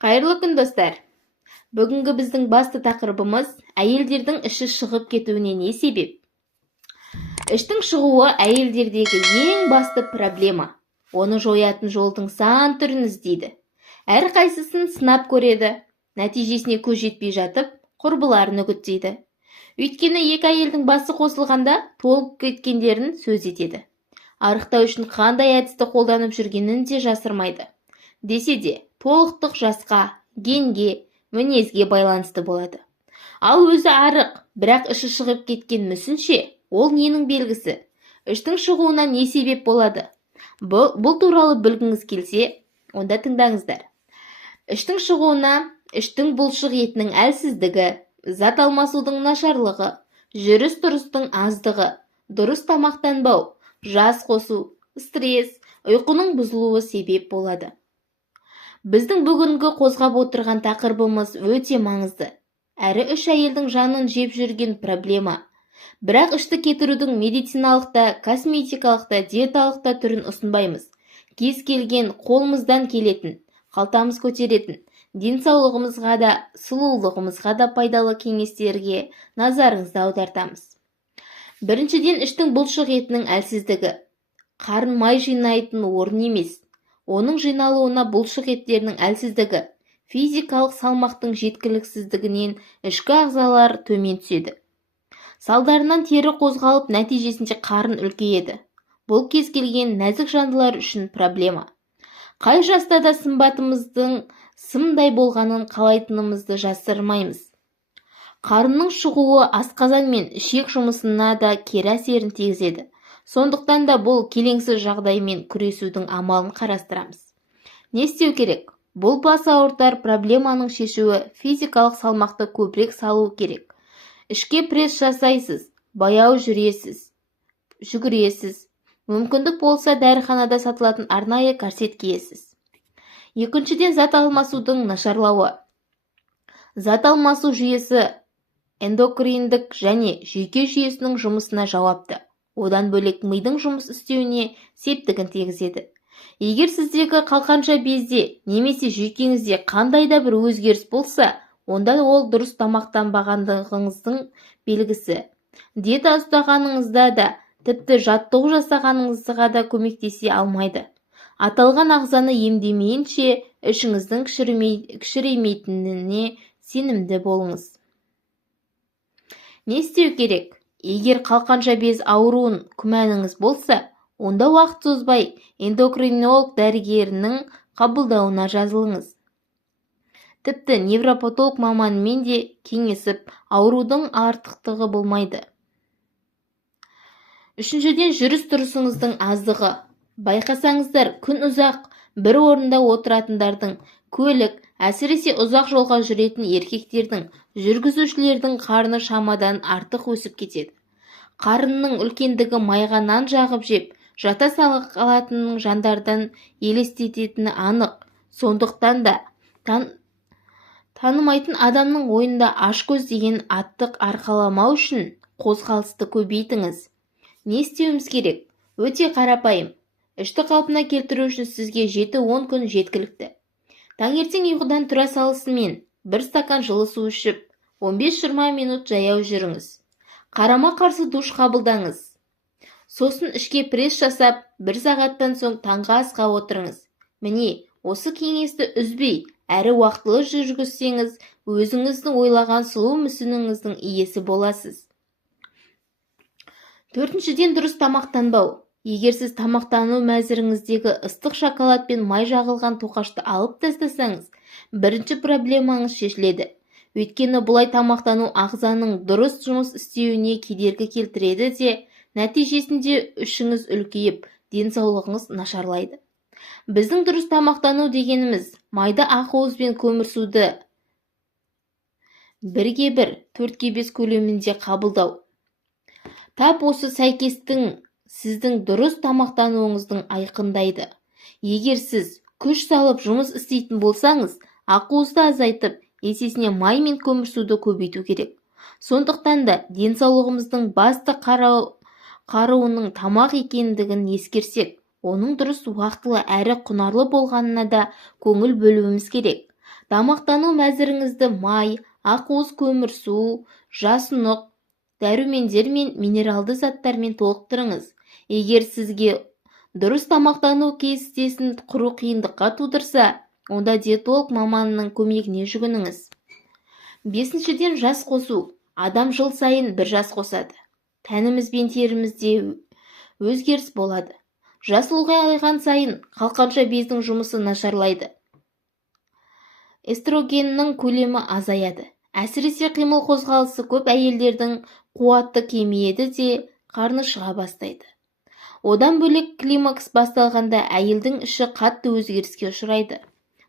Қайырлы күн, достар. Бүгінгі біздің басты тақырыбымыз әйелдердің іші шығып кетуіне не себеп? Іштің шығуы әйелдердегі ең басты проблема. Оны жоятын жолдың сан түрін іздейді. Әрқайсысын сынап көреді. Нәтижесіне көз жетпей жатып, құрбыларын үгіттейді. Өйткені екі әйелдің басы қосылғанда толып кеткендерін сөз етеді. Арықтау үшін қандай әдісті қолданып жүргенін де жасырмайды. Десе де, толықтық жасқа, генге, мінезге байланысты болады. Ал өзі арық, бірақ іші шығып кеткен мүсінше, ол ненің белгісі? Іштің шығуына не себеп болады? Бұл туралы білгіңіз келсе, онда тыңдаңыздар. Іштің шығуына іштің бұлшық етінің әлсіздігі, зат алмасудың нашарлығы, жүріс-тұрыстың аздығы, дұрыс тамақтанбау, жас қосу, стресс, ұйқының бұзылуы себеп болады. Біздің бүгінгі қозғап отырған тақырыбымыз өте маңызды. Әрі үш әйелдің жанын жеп жүрген проблема. Бірақ ішті кетірудің медициналық та, косметикалық та, диеталық та түрін ұсынбаймыз. Кез келген қолымыздан келетін, қалтамыз көтеретін, денсаулығымызға да, сұлулығымызға да пайдалы кеңестерге назарыңызды аудартамыз. Біріншіден, іштің бұлшық етінің әлсіздігі. Қарын май жинайтын орын емес. Оның жиналуына бұлшық еттерінің әлсіздігі, физикалық салмақтың жеткіліксіздігінен ішкі ағзалар төмен түседі. Салдарынан тері қозғалып, нәтижесінде қарын үлкейеді. Бұл кез келген нәзік жандылар үшін проблема. Қай жаста да сымбатымыздың сымдай болғанын қалайтынымызды жасырмаймыз. Қарынның шығуы асқазан мен ішек жұмысына да кері әсерін тигізеді. Сондықтан да бұл келеңсіз жағдаймен күресудің амалын қарастырамыз. Не істеу керек? Бұл бас ауыртар проблеманың шешуі физикалық салмақты көбірек салу керек. Ішке пресс жасайсыз, баяу жүресіз, жүгіресіз. Мүмкіндік болса дәріханада сатылатын арнайы корсет киесіз. Екіншіден, зат алмасудың нашарлауы. Зат алмасу жүйесі эндокриндік және жүйке жүйесінің жұмысына жауапты. Одан бөлек мидың жұмыс істеуіне септігін тигізеді. Егер сіздегі қалқанша безде немесе жүйкеңізде қандай да бір өзгеріс болса, онда ол дұрыс тамақтанбағандығыңыздың белгісі. Диета ұстағаныңызда да, тіпті жаттығу жасағаныңызға да көмектесе алмайды. Аталған ағзаны емдемейінше ішіңіздің кішіреймейтініне сенімді болыңыз. Не істеу керек? Егер қалқанша без ауруын күмәніңіз болса, онда уақыт созбай эндокринолог дәрігерінің қабылдауына жазылыңыз. Тіпті невропатолог маманымен де кеңесіп, аурудың артықтығы болмайды. Үшіншіден, жүріс-тұрысыңыздың аздығы. Байқасаңыздар, күн ұзақ бір орында отыратындардың, көлік, әсіресе ұзақ жолға жүретін еркектердің, жүргізушілердің қарны шамадан артық өсіп кетеді. Қарынның үлкендігі майға нан жағып жеп, жата қалатын жандардан елестететіні анық. Сондықтан да танымайтын адамның ойында ашкөз деген аттық арқаламау үшін қозғалысты көбейтіңіз. Не істеуіміз керек? Өте қарапайым. Ішті қалпына келтіру үшін сізге 7-10 күн жеткілікті. Таңертең ұйқыдан тұра салысымен 1 стакан жылы су ішіп, 15-20 минут жаяу жүріңіз. Қарама-қарсы душ қабылдаңыз. Сосын ішке пресс жасап, 1 сағаттан соң таңғы асқа отырыңыз. Міне, осы кеңесті үзбей, әрі уақытылы жүргізсеңіз, өзіңіздің ойлаған сұлу мүсініңіздің иесі боласыз. Төртіншіден, дұрыс тамақтанбау. Егер сіз тамақтану мәзіріңіздегі ыстық шоколад пен май жағылған тоқашты алып тастасаңыз, бірінші проблемаңыз шешіледі. Өйткені бұлай тамақтану ағзаның дұрыс жұмыс істеуіне кедергі келтіреді де, нәтижесінде ішіңіз үлкейіп, денсаулығыңыз нашарлайды. Біздің дұрыс тамақтану дегеніміз майды ақуызбен көмірсуді 1:1, 4:5 көлемінде қабылдау. Тап осы сәйкестің сіздің дұрыс тамақтануыңыздың айқындайды. Егер сіз күш салып жұмыс істейтін болсаңыз, ақуызды азайтып, есесіне май мен көмірсуді көбейту керек. Сондықтан да денсаулығымыздың басты қаруының тамақ екендігін ескерсек, оның дұрыс уақытылы әрі құнарлы болғанына да көңіл бөлуіміз керек. Тамақтану мәзіріңізді май, ақуыз көмірсу, жасұнық, дәрумендер мен минералды заттармен толықтырыңыз. Егер сізге дұрыс тамақтану кестесін құру қиындыққа тудырса, онда диетолог маманының көмегіне жүгініңіз. 5-ден жас қосу. Адам жыл сайын бір жас қосады. Тәніміз бен терімізде өзгеріс болады. Жас ұлғайған сайын қалқанша бездің жұмысы нашарлайды. Эстрогеннің көлемі азаяды. Әсіресе қимыл қозғалысы көп әйелдердің қуаты кемиеді де қарны шыға бастайды. Одан бөлек климакс басталғанда әйелдің іші қатты өзгеріске ұшырайды.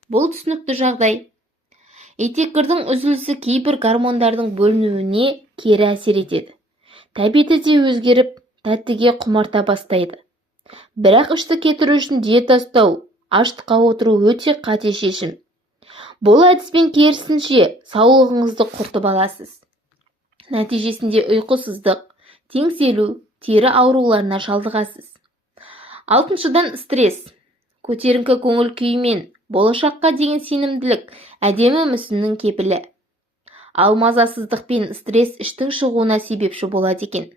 Бұл түсінікті жағдай. Етеккірдің үзілісі кейбір гормондардың бөлінуіне кері әсер етеді. Тәбеті де өзгеріп, тәттіге құмарта бастайды. Бірақ ішті кетіру үшін диета ұстау, аштыққа отыру өте қате шешім. Бұл әдіспен керісінше саулығыңызды құртып аласыз. Нәтижесінде ұйқысыздық, теңселу, тері ауруларына шалдығасыз. 6-дан стресс. Көтеріңкі көңіл күй мен болашаққа деген сенімділік әдемі мүсіннің кепілі. Ал мазасыздық пен стресс іштің шығуына себепші болады екен.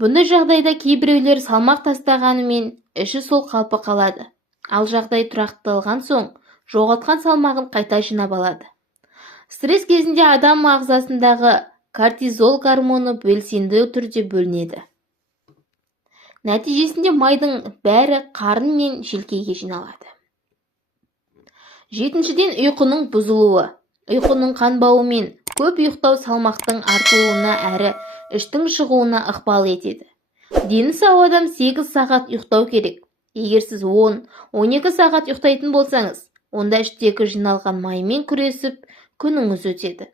Бұндай жағдайда кейбіреулер салмақ тастағанымен іші сол қалпы қалады. Ал жағдай тұрақталған соң жоғалтқан салмағын қайта жинап алады. Стресс кезінде адам ағзасындағы кортизол гормоны белсенді түрде бөлінеді. Нәтижесінде майдың бәрі қарын мен желкеге жиналады. 7-ден ұйқының бұзылуы. Ұйқының қанбауы мен көп ұйықтау салмақтың артуына әрі іштің шығуына ықпал етеді. Дені сау адам 8 сағат ұйықтау керек. Егер сіз 10-12 сағат ұйықтайтын болсаңыз, онда іштегі жиналған маймен күресіп күніңіз өтеді.